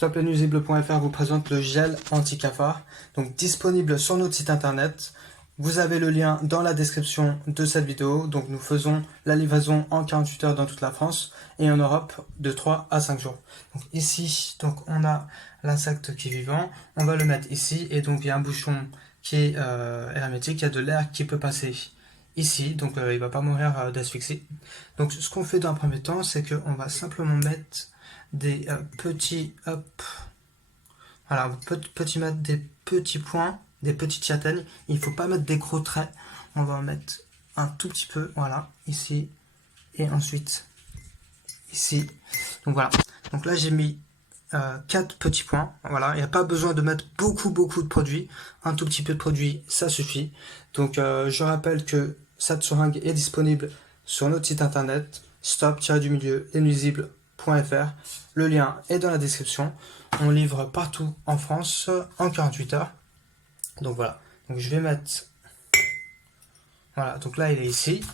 StopLesNuisibles.fr vous présente le gel anti-cafard, donc disponible sur notre site internet. Vous avez le lien dans la description de cette vidéo. Donc nous faisons la livraison en 48 heures dans toute la France et en Europe de 3 à 5 jours. Donc ici, donc on a l'insecte qui est vivant, on va le mettre ici et donc il y a un bouchon qui est hermétique, il y a de l'air qui peut passer ici, donc il va pas mourir d'asphyxie. Donc ce qu'on fait dans un premier temps, c'est qu'on va simplement mettre des petits, voilà, mettre des petits points, des petites châtaignes. Il ne faut pas mettre des gros traits. On va en mettre un tout petit peu, voilà, ici, et ensuite ici. Donc voilà. Donc là j'ai mis 4 petits points. Voilà, il n'y a pas besoin de mettre beaucoup de produits. Un tout petit peu de produit, ça suffit. Donc je rappelle que cette seringue est disponible sur notre site internet stop-lesnuisibles.fr. Le lien est dans la description. On livre partout en France en 48 heures. Donc voilà. Donc je vais mettre. Voilà. Donc là il est ici.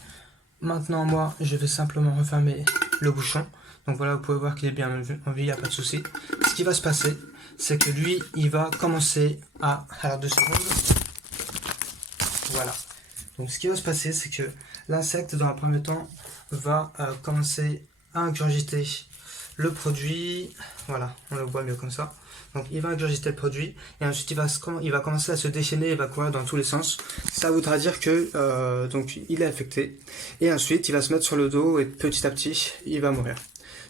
Maintenant moi je vais simplement refermer le bouchon. Donc voilà, vous pouvez voir qu'il est bien en vie, il n'y a pas de souci. Ce qui va se passer, c'est que lui, il va commencer à... Alors 2 secondes. Voilà. Donc ce qui va se passer, c'est que l'insecte, dans un premier temps, va commencer à ingurgiter le produit. Voilà, on le voit mieux comme ça. Donc il va ingurgiter le produit et ensuite il va commencer à se déchaîner et va courir dans tous les sens. Ça voudra dire que donc il est affecté. Et ensuite il va se mettre sur le dos et petit à petit il va mourir.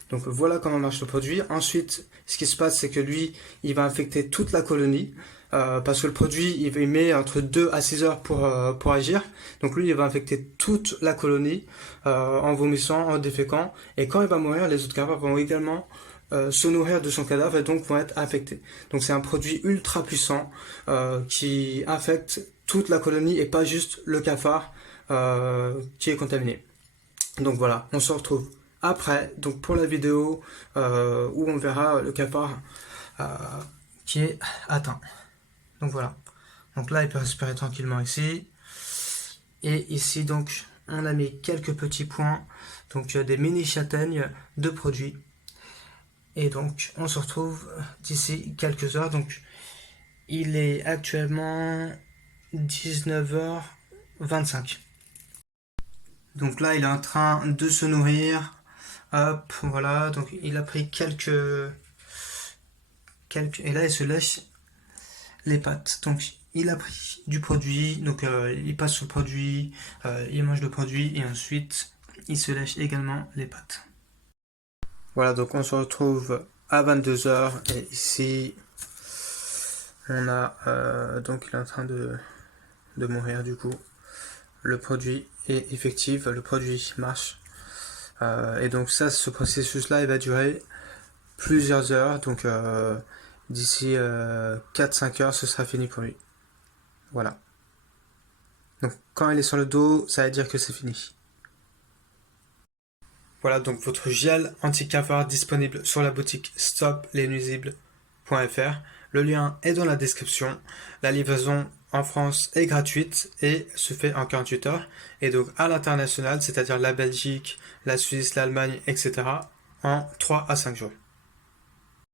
Donc voilà comment marche le produit. Ensuite, ce qui se passe, c'est que lui, il va infecter toute la colonie. Parce que le produit, il met entre 2 à 6 heures pour agir. Donc lui, il va infecter toute la colonie en vomissant, en déféquant. Et quand il va mourir, les autres cadavres vont également se nourrir de son cadavre et donc vont être infectés. Donc c'est un produit ultra puissant qui infecte toute la colonie et pas juste le cafard qui est contaminé. Donc voilà, on se retrouve après, donc pour la vidéo où on verra le cafard qui est atteint. Donc voilà. Donc là, il peut respirer tranquillement ici. Et ici, donc, on a mis quelques petits points. Donc des mini châtaignes de produits. Et donc, on se retrouve d'ici quelques heures. Donc, il est actuellement 19h25. Donc là, il est en train de se nourrir. Hop, voilà, donc il a pris quelques... Et là, il se lèche les pattes. Donc, il a pris du produit, donc il passe sur le produit, il mange le produit, et ensuite, il se lèche également les pattes. Voilà, donc on se retrouve à 22h, et ici, on a... donc, il est en train de mourir, du coup. Le produit est effectif, le produit marche. Et donc ça, ce processus-là, il va durer plusieurs heures. Donc d'ici 4-5 heures, ce sera fini pour lui. Voilà. Donc quand il est sur le dos, ça veut dire que c'est fini. Voilà donc votre gel anti-cafard disponible sur la boutique StopLesNuisibles.fr. Le lien est dans la description. La livraison en France est gratuite et se fait en 48 heures. Et donc à l'international, c'est-à-dire la Belgique, la Suisse, l'Allemagne, etc. en 3 à 5 jours.